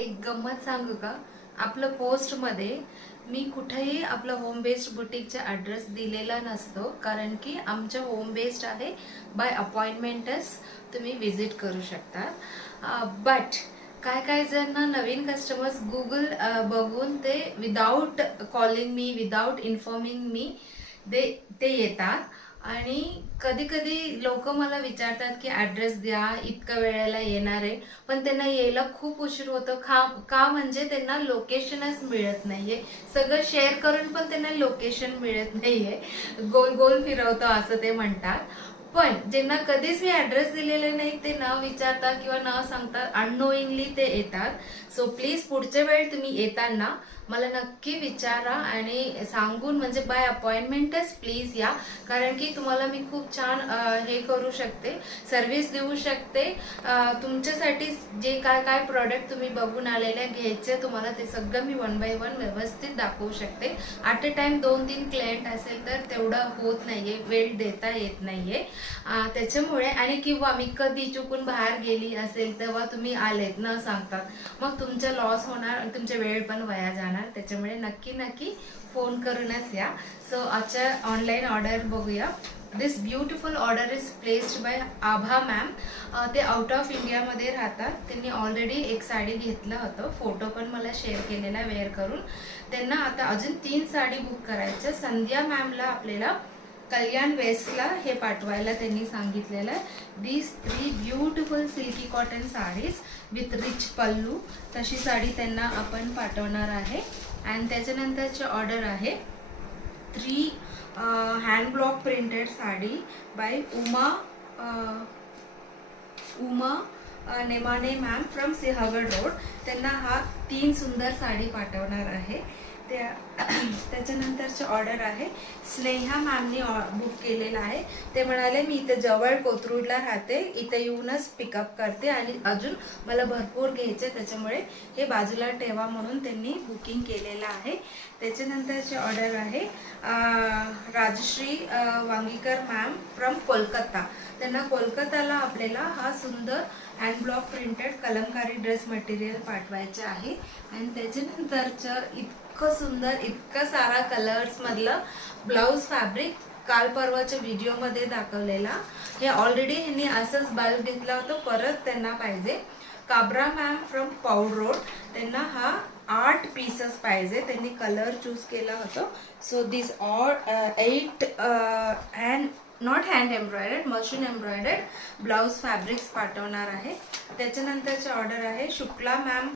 एक गंमत सांगू का? आपलं पोस्टमध्ये मी कुठेही आपलं होम बेस्ड बुटीकचा ॲड्रेस दिलेला नसतो, कारण की आमचं होम बेस्ड आहे. बाय अपॉइंटमेंटच तुम्ही विजिट करू शकता. बट काय काय जण नवीन कस्टमर्स गुगल बघून ते without calling me, without informing मी ते येतात. आणि कधी कधी लोक मला विचारतात की ॲड्रेस द्या, इतक्या वेळेला येणार आहे, पण त्यांना यायला खूप उशीर होतो. का म्हणजे त्यांना लोकेशनच मिळत नाहीये. सगळं शेअर करून पण त्यांना लोकेशन मिळत नाहीये. गोल गोल फिरवतो असं ते म्हणतात. पण ज्यांना कधीच मी ॲड्रेस दिलेले नाही ते न विचारता किंवा न सांगता अननोईंगली ते येतात. सो प्लीज पुढच्या वेळ तुम्ही येताना मला नक्की विचारा आणि सांगून, म्हणजे बाय अपॉइंटमेंटच प्लीज या. कारण की तुम्हाला मी खूप छान हे करू शकते, सर्व्हिस देऊ शकते. तुमच्यासाठी जे काय काय प्रोडक्ट तुम्ही बघून आलेले घ्यायचे तुम्हाला ते सगळं मी वन बाय वन व्यवस्थित दाखवू शकते. ॲट अ टाइम 2-3 क्लायंट असेल तर तेवढं होत नाहीये, वेळ देता येत नाहीये. त्याच्यामुळे आणि किंवा मी कधी चुकून बाहेर गेली असेल तेव्हा तुम्ही आलेत न सांगतात, मग तुमचा लॉस होणार, तुमचा वेळ पण वाया जाणार. त्याच्यामुळे नक्की नक्की फोन करूनच या. सो आजच्या ऑनलाईन ऑर्डर बघूया. This beautiful order is placed by Abha ma'am. ते आउट ऑफ इंडियामध्ये राहतात. त्यांनी ऑलरेडी एक साडी घेतलं होतं, फोटो पण मला शेअर केलेला वेअर करून. त्यांना आता अजून 3 साडी बुक करायच्या. संध्या मॅमला आपल्याला कल्याण वेस्टला हे पाठवायला त्यांनी सांगितलेलं आहे. These 3 beautiful silky cotton saris with rich pallu, तशी साडी त्यांना आपण पाठवणार आहे. आणि त्याच्यानंतरची ऑर्डर आहे 3 hand block printed sari by Uma Nemane ma'am from Sinhagad road. त्यांना हा 3 सुंदर साडी पाठवणार आहे. त्याच्यानंतरची ऑर्डर आहे स्नेहा मॅमनी बुक केलेला आहे. ते म्हणाले मी इथे जवळ कोथरूडला राहते, इथे येऊनच पिकअप करते आणि अजून मला भरपूर घ्यायचे, त्याच्यामुळे हे बाजूला ठेवा म्हणून त्यांनी बुकिंग केलेलं आहे. त्याच्यानंतरची ऑर्डर आहे राजश्री वांगीकर मॅम फ्रॉम कोलकाता. त्यांना कोलकाताला आपल्याला हा सुंदर hand block printed Kalamkari dress material पाठवायचे आहे. आणि त्याच्यानंतरचं इतकं सुंदर, इतकं सारा कलर्स मधलं ब्लाऊज फॅब्रिक काल परवाच्या व्हिडिओमध्ये दाखवलेला. हे ऑलरेडी ह्यांनी असंच ब्लाऊज घेतला होता, परत त्यांना पाहिजे. Kabra ma'am from Paud road. त्यांना हा 8 पीसेस पाहिजे. त्यांनी कलर चूज केला होता. So this all 8 and not hand embroidered, machine embroidered blouse fabrics पाठवणार आहे. त्याच्यानंतरची ऑर्डर आहे शुक्ला मॅम